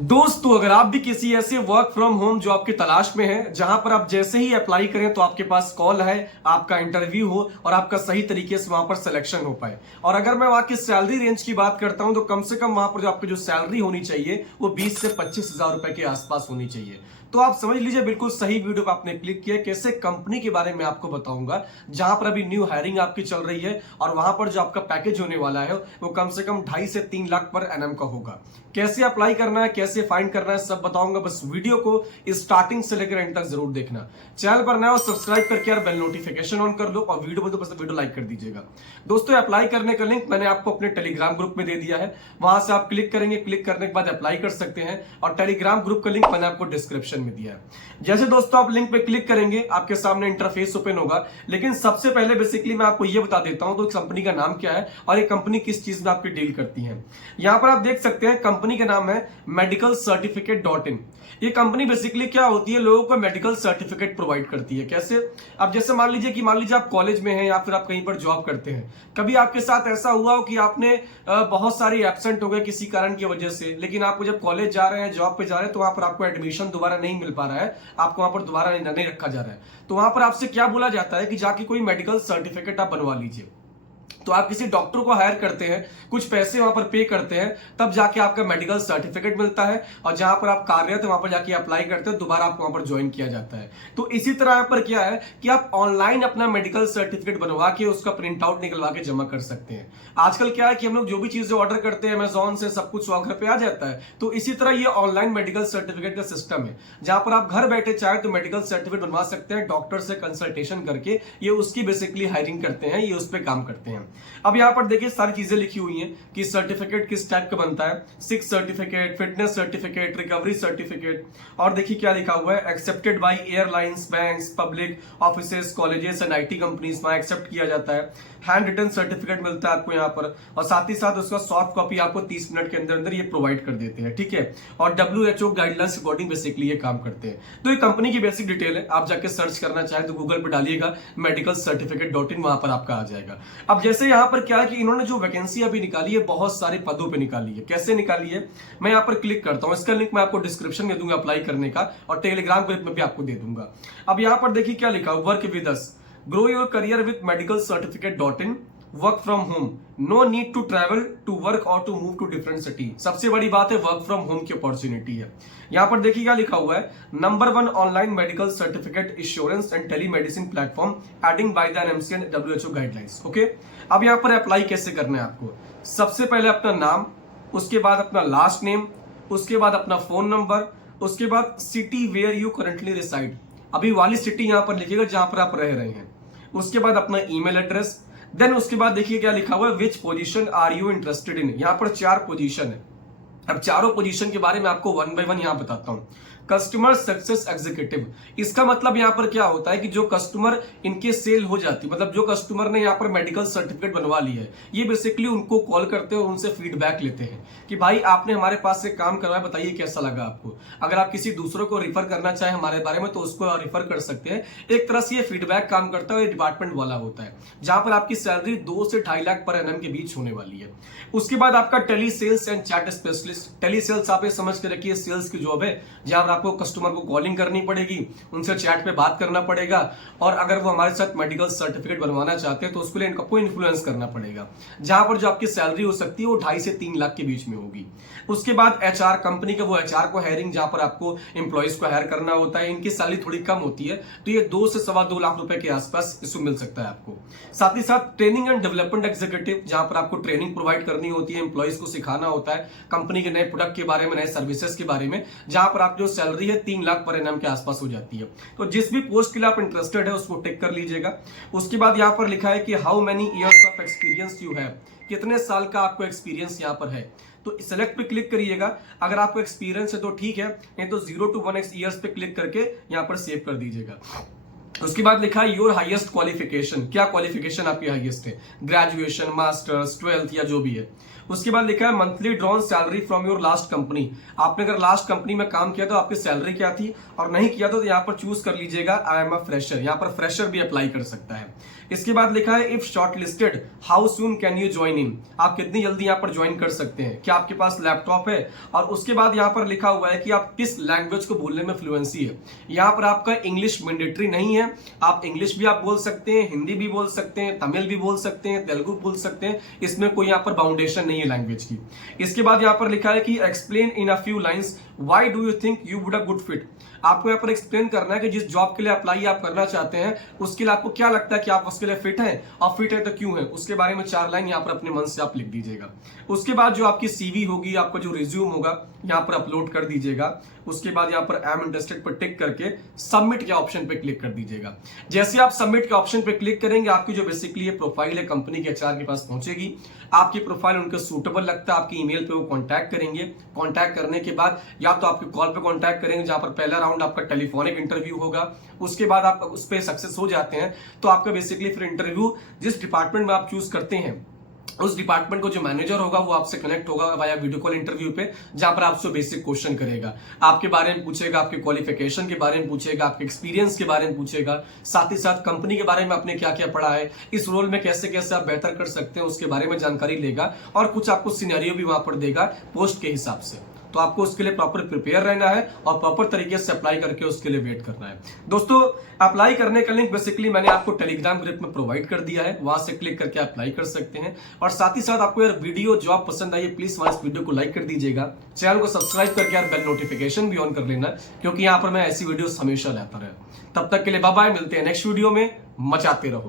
दोस्तों, अगर आप भी किसी ऐसे वर्क फ्रॉम होम जॉब की तलाश में हैं जहां पर आप जैसे ही अप्लाई करें तो आपके पास कॉल है, आपका इंटरव्यू हो और आपका सही तरीके से वहां पर सिलेक्शन हो पाए। और अगर मैं वहां की सैलरी रेंज की बात करता हूं तो कम से कम वहां पर जो आपकी जो सैलरी होनी चाहिए वो 20 से 25 हजार रुपए के आसपास होनी चाहिए। तो आप समझ लीजिए, बिल्कुल सही वीडियो पे आपने क्लिक किया। कैसे कंपनी के बारे में आपको बताऊंगा जहां पर अभी न्यू हायरिंग आपकी चल रही है और वहां पर जो आपका पैकेज होने वाला है वो कम से कम 2.5 से 3 लाख पर एनएम का होगा। कैसे अप्लाई करना है, कैसे फाइंड करना है, सब बताऊंगा। बस वीडियो को स्टार्टिंग से लेकर एंड तक जरूर देखना। चैनल पर नया हो सब्सक्राइब करके और बेल नोटिफिकेशन ऑन कर लो और वीडियो में तो बस वीडियो लाइक कर दीजिएगा। दोस्तों, अप्लाई करने का लिंक मैंने आपको अपने टेलीग्राम ग्रुप में दे दिया है, वहां से आप क्लिक करेंगे। क्लिक करने के बाद अप्लाई कर सकते हैं और टेलीग्राम ग्रुप का लिंक मैंने आपको डिस्क्रिप्शन में दिया है। जैसे दोस्तों आप लिंक पे क्लिक करेंगे आपके सामने इंटरफेस ओपन होगा, लेकिन सबसे पहले बेसिकली मैं आपको ये बता देता हूं तो कंपनी का नाम क्या है और ये कंपनी किस चीज में आपकी डील करती है। यहां पर आप देख सकते हैं कंपनी का नाम है मेडिकल सर्टिफिकेट डॉट इन। ये कंपनी बेसिकली क्या होती है, लोगों को मेडिकल सर्टिफिकेट प्रोवाइड करती है। कैसे? अब जैसे मान लीजिए आप कॉलेज में हैं या फिर आप कहीं पर जॉब करते हैं। कभी आपके साथ ऐसा हुआ हो कि आपने बहुत सारी एब्सेंट हो गए किसी कारण की वजह से, लेकिन आपको जब कॉलेज जा रहे हैं, जॉब पे जा रहे हैं, तो वहां पर आपको एडमिशन दोबारा नहीं मिल पा रहा है, आपको वहां पर दोबारा नहीं रखा जा रहा है। तो वहां पर आपसे क्या बोला जाता है कि जाके कोई मेडिकल सर्टिफिकेट आप बनवा लीजिए। तो आप किसी डॉक्टर को हायर करते हैं, कुछ पैसे वहां पर पे करते हैं, तब जाके आपका मेडिकल सर्टिफिकेट मिलता है और जहां पर आप कार्यरत है वहां पर जाके अप्लाई करते हैं, दोबारा आपको वहां पर ज्वाइन किया जाता है। तो इसी तरह यहाँ पर क्या है कि आप ऑनलाइन अपना मेडिकल सर्टिफिकेट बनवा के उसका प्रिंट आउट निकलवा के जमा कर सकते हैं। आजकल क्या है कि हम लोग जो भी चीजें ऑर्डर करते हैं अमेजोन से, सब कुछ घर पे आ जाता है। तो इसी तरह ये ऑनलाइन मेडिकल सर्टिफिकेट का सिस्टम है जहां पर आप घर बैठे चाहे तो मेडिकल सर्टिफिकेट बनवा सकते हैं डॉक्टर से कंसल्टेशन करके। ये उसकी बेसिकली हायरिंग करते हैं, ये उस पर काम करते हैं। अब यहाँ पर देखिए सारी चीजें लिखी हुई हैं कि सर्टिफिकेट किस टाइप का बनता है। 6 certificate, fitness certificate, recovery certificate, और देखिए क्या लिखा हुआ है, accepted by airlines, banks, public offices, colleges and IT companies, वहां एक्सेप्ट किया जाता है। हैंड रिटन सर्टिफिकेट मिलता है आपको यहाँ पर, और साथ ही साथ उसका सॉफ्ट कॉपी आपको 30 मिनट के अंदर अंदर ये प्रोवाइड कर देते हैं। ठीक है, और WHO गाइडलाइंस अकॉर्डिंग बेसिकली ये काम करते हैं। तो ये कंपनी की बेसिक डिटेल है। आप जाके सर्च करना चाहे तो गूगल पे डालिएगा मेडिकल सर्टिफिकेट डॉट इन, वहां पर आपका आ जाएगा। अब जैसे यहाँ पर क्या है कि इन्होंने जो वैकेंसी अभी निकाली है बहुत सारे पदों पे निकाली है। कैसे निकाली है, मैं यहाँ पर क्लिक करता हूँ, इसका लिंक मैं आपको डिस्क्रिप्शन में दूंगा अप्लाई करने का, और टेलीग्राम ग्रुप में भी आपको दे दूंगा। अब यहाँ पर देखिए क्या लिखा, work with us, grow your career with medical certificate dot in, work from home, no need to travel to work or to move to different city. सबसे बड़ी बात है वर्क फ्रॉम होम की अपॉर्चुनिटी है। यहां पर देखिए क्या लिखा हुआ है, number 1 online medical certificate insurance and telemedicine platform abiding by the NMC and WHO guidelines. Okay, अब यहां पर अप्लाई कैसे करना है आपको, सबसे पहले अपना नाम, उसके बाद अपना लास्ट नेम, उसके बाद अपना फोन नंबर, उसके बाद city where you currently reside, अभी वाली सिटी यहां पर लिखिएगा जहां पर आप रह रहे हैं। उसके बाद अपना ईमेल एड्रेस, देन उसके बाद देखिए क्या लिखा हुआ है, which position are you interested in. यहां पर 4 पोजीशन है। अब चारों पोजीशन के बारे में आपको 1 बाय 1 यहां बताता हूं। कस्टमर सक्सेस एग्जीक्यूटिव, इसका मतलब यहां पर क्या होता है कि जो कस्टमर इनके सेल हो जाती है, मतलब जो कस्टमर ने यहां पर मेडिकल सर्टिफिकेट बनवा ली है, ये बेसिकली उनको कॉल करते हैं और उनसे फीडबैक लेते हैं कि भाई आपने हमारे पास से काम करवाया, बताइए कैसा लगा आपको। अगर आप किसी दूसरों को रिफर करना चाहे हमारे बारे में तो उसको रिफर कर सकते हैं। एक तरह से ये फीडबैक काम करता है, डिपार्टमेंट वाला होता है, जहां पर आपकी सैलरी 2 से 2.5 लाख पर एनएम के बीच होने वाली है। उसके बाद आपका tele sales and chat specialist, tele sales आप ये समझ के रखिए सेल्स की जॉब है जहां पर आपको कस्टमर को कॉलिंग करनी पड़ेगी, उनसे चैट पे बात करना पड़ेगा, और अगर वो हमारे साथ मेडिकल सर्टिफिकेट बनवाना चाहते हैं तो उसके लिए इनको इन्फ्लुएंस करना पड़ेगा, जहां पर जो आपकी सैलरी हो सकती है वो 2.5 से 3 लाख के बीच में होगी। उसके बाद HR कंपनी का वो HR को हायरिंग, जहां पर आपको एम्प्लॉइज को हायर करना होता है, इनकी सैलरी थोड़ी कम होती है, तो ये 2 से 2.25 लाख रुपए के आसपास इसको मिल सकता है आपको। साथ ही साथ ट्रेनिंग एंड डेवलपमेंट एग्जीक्यूटिव, जहां पर आपको ट्रेनिंग प्रोवाइड करनी होती है, एम्प्लॉइज को सिखाना होता है कंपनी के नए प्रोडक्ट के बारे में, नए सर्विसेज के बारे में, जहां पर आप जो सैलरी है 3 लाख पर एनएम के आसपास हो जाती है। तो जिस भी पोस्ट के लिए आप इंटरेस्टेड है उसको टिक कर लीजिएगा। उसके बाद यहां पर लिखा है कि how many years of experience you have, कितने साल का आपको एक्सपीरियंस यहां पर है। तो सेलेक्ट पे क्लिक करिएगा, अगर आपको एक्सपीरियंस है तो ठीक है, नहीं तो 0 to 1 ईयर्स पे क्लिक करके यहां पर सेव कर दीजिएगा। उसके बाद लिखा है योर हाईएस्ट क्वालिफिकेशन, क्या क्वालिफिकेशन आपकी हाईएस्ट है, ग्रेजुएशन, मास्टर्स, 12th या जो भी है। उसके बाद लिखा है monthly drawn salary from your last company, आपने अगर लास्ट कंपनी में काम किया तो आपकी सैलरी क्या थी, और नहीं किया तो यहाँ पर चूज कर लीजिएगा आई एम अ फ्रेशर, यहाँ पर फ्रेशर भी अप्लाई कर सकता है। इसके बाद लिखा है if short listed how soon can you join in, आप कितनी जल्दी यहाँ पर ज्वाइन कर सकते हैं, क्या आपके पास लैपटॉप है, और उसके बाद यहाँ पर लिखा हुआ है कि आप किस लैंग्वेज को बोलने में फ्लुएंसी है। यहाँ पर आपका इंग्लिश मैंडेटरी नहीं है, आप इंग्लिश भी आप बोल सकते हैं, हिंदी भी बोल सकते हैं, तमिल भी बोल सकते हैं, तेलुगु बोल सकते हैं, इसमें कोई यहाँ पर बाउंडेशन नहीं है लैंग्वेज की। इसके बाद यहाँ पर लिखा है कि explain in a few lines why do you think you would a good fit, आपको यहाँ पर एक्सप्लेन करना है कि जिस जॉब के लिए अप्लाई आप करना चाहते हैं उसके लिए आपको क्या लगता है कि आप उसके लिए फिट हैं, और फिट है तो क्यों है, उसके बारे में 4 लाइन यहाँ पर अपने मन से आप लिख दीजिएगा। उसके बाद जो आपकी सीवी होगी, आपका जो रिज्यूम होगा यहाँ पर अपलोड कर दीजिएगा। उसके बाद यहाँ पर आई एम इंटरेस्टेड पर टिक करके सबमिट के ऑप्शन पे क्लिक कर दीजिएगा। जैसे आप सबमिट के ऑप्शन पे क्लिक करेंगे, आपकी जो बेसिकली ये प्रोफाइल है कंपनी के एचआर के पास पहुंचेगी। आपकी प्रोफाइल उनको सूटेबल लगता है, आपकी ईमेल पे वो कांटेक्ट करेंगे। कांटेक्ट करने के बाद या तो आपके कॉल पे कांटेक्ट करेंगे, जहां पर पहला राउंड आपका टेलीफोनिक इंटरव्यू होगा। उसके बाद आप उस पर सक्सेस हो जाते हैं तो आपका बेसिकली फिर इंटरव्यू जिस डिपार्टमेंट में आप चूज करते हैं उस डिपार्टमेंट को जो मैनेजर होगा वो आपसे कनेक्ट होगा वाया वीडियो कॉल इंटरव्यू पे, जहां पर आपसे बेसिक क्वेश्चन करेगा, आपके बारे में पूछेगा, आपके क्वालिफिकेशन के बारे में पूछेगा, आपके एक्सपीरियंस के बारे में पूछेगा, साथ ही साथ कंपनी के बारे में आपने क्या क्या पढ़ा है, इस रोल में कैसे कैसे आप बेहतर कर सकते हैं उसके बारे में जानकारी लेगा, और कुछ आपको सिनेरियो भी वहां पर देगा पोस्ट के हिसाब से। तो आपको उसके लिए प्रॉपर प्रिपेयर रहना है और प्रॉपर तरीके से अप्लाई करके उसके लिए वेट करना है। दोस्तों, अप्लाई करने का लिंक बेसिकली मैंने आपको टेलीग्राम ग्रुप में प्रोवाइड कर दिया है, वहां से क्लिक करके अप्लाई कर सकते हैं। और साथ ही साथ आपको यार वीडियो जॉब पसंद आई है, प्लीज वहां इस वीडियो को लाइक कर दीजिएगा, चैनल को सब्सक्राइब करके यार बेल नोटिफिकेशन भी ऑन कर लेना, क्योंकि यहाँ पर मैं ऐसी वीडियो हमेशा लाता रहा। तब तक के लिए बाय बाय, मिलते हैं नेक्स्ट वीडियो में, मचाते रहो।